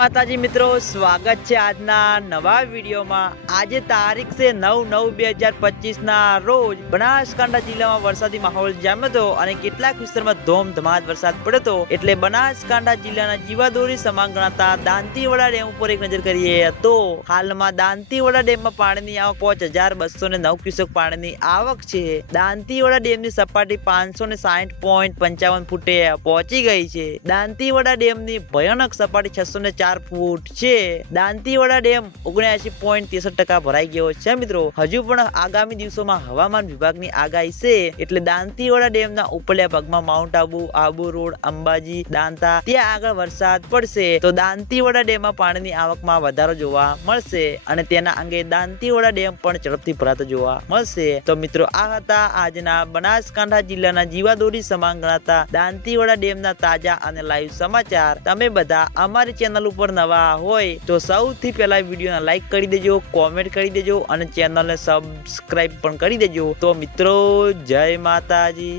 માતાજી મિત્રો, સ્વાગત છે આજના નવા વિડીયોમાં। આજે તારીખ છે 9/9/2025 ના રોજ બનાસકાંઠા જિલ્લામાં વરસાદી માહોલ જામ્યો હતો અને કેટલાક વિસ્તારમાં ધોમધમાટ વરસાદ પડ્યો હતો। એટલે બનાસકાંઠા જિલ્લાના જીવાદોરી સમાન ગણાતા દાંતીવાડા ડેમ ઉપર એક નજર કરીએ તો હાલમાં દાંતીવાડા ડેમમાં પાણીની આવક 5209 ક્યુસેક પાણીની આવક છે। દાંતીવાડા ડેમની સપાટી 560.55 ફૂટે પહોંચી ગઈ છે। દાંતીવાડા ડેમની ભયાનક સપાટી 604 ફૂટ છે। દાંતીવાડા ડેમ 79.63% ભરાઈ ગયો છે। મિત્રો, હજુ પણ આગામી દિવસોમાં હવામાન વિભાગની આગાહી છે એટલે દાંતીવાડા ડેમના ઉપરલા ભાગમાં માઉન્ટ આબુ, આબુ રોડ, અંબાજી, દાંતા ત્યાં આગળ વરસાદ પડશે તો દાંતીવાડા ડેમમાં પાણીની આવકમાં વધારો જોવા મળશે અને તેના અંગે દાંતીવાડા ડેમ પણ ઝડપથી ભરાતો જોવા મળશે। તો મિત્રો, આ હતા આજના બનાસકાંઠા જિલ્લાના જીવાદોરી સમાન ગણાતા દાંતીવાડા ડેમના તાજા અને લાઈવ સમાચાર। તમે બધા અમારી ચેનલ ઉપર નવા હોય તો સૌથી પહેલા વિડીયોને લાઈક કરી દેજો, કોમેન્ટ કરી દેજો અને ચેનલને સબસ્ક્રાઇબ પણ કરી દેજો। તો મિત્રો, જય માતાજી।